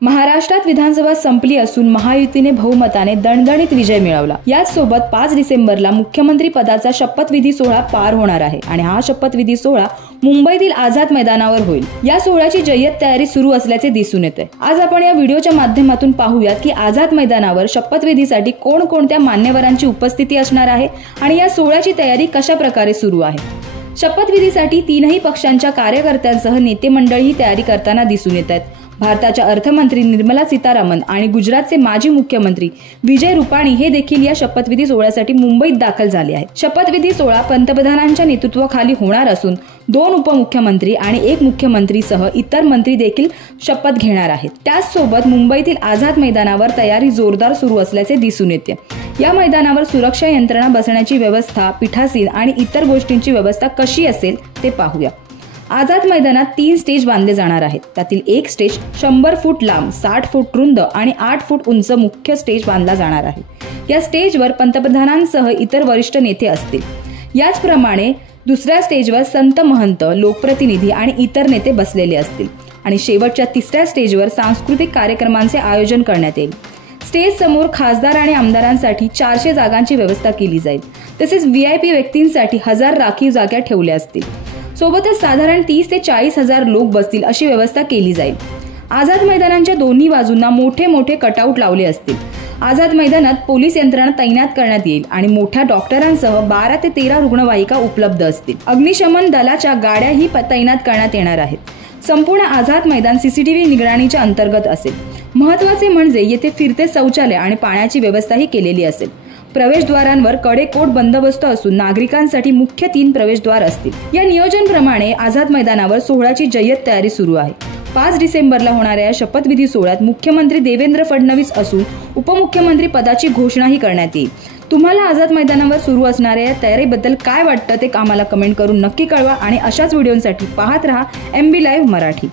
महाराष्ट्रात विधानसभा संपली असून महायुतीने बहुमताने दणदणीत विजय मिळवला। याच सोबत 5 डिसेंबरला मुख्यमंत्री पदाचा शपथविधी सोहळा पार होणार आहे आणि हा शपथविधी सोहळा मुंबईतील आझाद मैदानावर होईल। या सोहळ्याची जय्यत तयारी सुरू असल्याचे दिसून येते। आज आपण या व्हिडिओच्या माध्यमातून पाहूयात की आझाद मैदानावर शपथविधीसाठी कोणकोणत्या मान्यवरांची उपस्थिती असणार आहे आणि या सोहळ्याची तयारी कशा प्रकारे सुरू आहे। शपथविधीसाठी तीनही पक्षांच्या कार्यकर्त्यांसह नेते मंडळी तयारी करताना दिसून येत आहेत। भारताच्या अर्थमंत्री निर्मला सीतारामन आणि गुजरातचे माजी मुख्यमंत्री विजय रुपाणी हे देखील या शपथविधी सोहळ्यासाठी मुंबईत दाखल झाले आहेत। शपथविधी सोहळा पंतप्रधानांच्या नेतृत्वाखाली होणार असून 2 उपमुख्यमंत्री आणि 1 मुख्यमंत्रीसह इतर मंत्री देखील शपथ घेणार आहेत। त्याचसोबत मुंबईतील आझाद मैदानावर तयारी जोरदार सुरू असल्याचे दिसून येते। या मैदानावर सुरक्षा यंत्रणा बसण्याची व्यवस्था, पीठासीन आणि इतर गोष्टींची व्यवस्था कशी असेल ते पाहूया। आझाद मैदानात 3 स्टेज बांधले जाणार आहेत। त्यातील एक स्टेज 100 फूट लांब, 60 फूट रुंद आणि 8 फूट उंच मुख्य स्टेज बांधला जाणार आहे। या स्टेजवर पंतप्रधानांसह इतर वरिष्ठ नेते असतील। याचप्रमाणे दुसऱ्या स्टेजवर संत महंत, लोकप्रतिनिधी आणि इतर नेते बसलेले असतील आणि शेवटच्या 3ऱ्या स्टेजवर सांस्कृतिक कार्यक्रमांचे आयोजन करण्यात येईल। स्टेज समोर खासदार आणि आमदारांसाठी 400 जागांची व्यवस्था केली जाईल। तसेच VIP व्यक्तींसाठी 1000 राखीव जागा ठेवल्या असतील। सोबतच साधारण 30 ते 40 हजार लोक बसतील अशी व्यवस्था केली जाईल। आझाद मैदानाच्या दोन्ही बाजूंना मोठे मोठे कटआउट लावले असतील। आझाद मैदानात पोलीस यंत्रणा तैनात करण्यात येईल आणि मोठ्या डॉक्टरांसह 12 ते 13 रुग्णवाहिका उपलब्ध असतील। अग्निशमन दलाच्या गाड्याही तैनात करण्यात येणार आहेत। संपूर्ण आझाद मैदान CCTV निगराणीच्या अंतर्गत असेल। महत्त्वाचे म्हणजे येथे फिरते शौचालय आणि पाण्याची व्यवस्थाही केलेली असेल। प्रवेशद्वारांवर कडेकोट बंदोबस्त असून नागरिकांसाठी मुख्य 3 प्रवेशद्वार असतील। या नियोजनाप्रमाणे आझाद मैदानावर सोहळ्याची जय्यत तयारी सुरू आहे। 5 डिसेंबरला होणाऱ्या या शपथविधी सोहळ्यात मुख्यमंत्री देवेंद्र फडणवीस असून उपमुख्यमंत्री पदाची घोषणाही करण्यात येईल। तुम्हाला आझाद मैदानावर सुरू असणाऱ्या या तयारीबद्दल काय वाटतं ते आम्हाला कमेंट करून नक्की कळवा आणि अशाच व्हिडिओसाठी पाहत रहा MB लाईव्ह मराठी।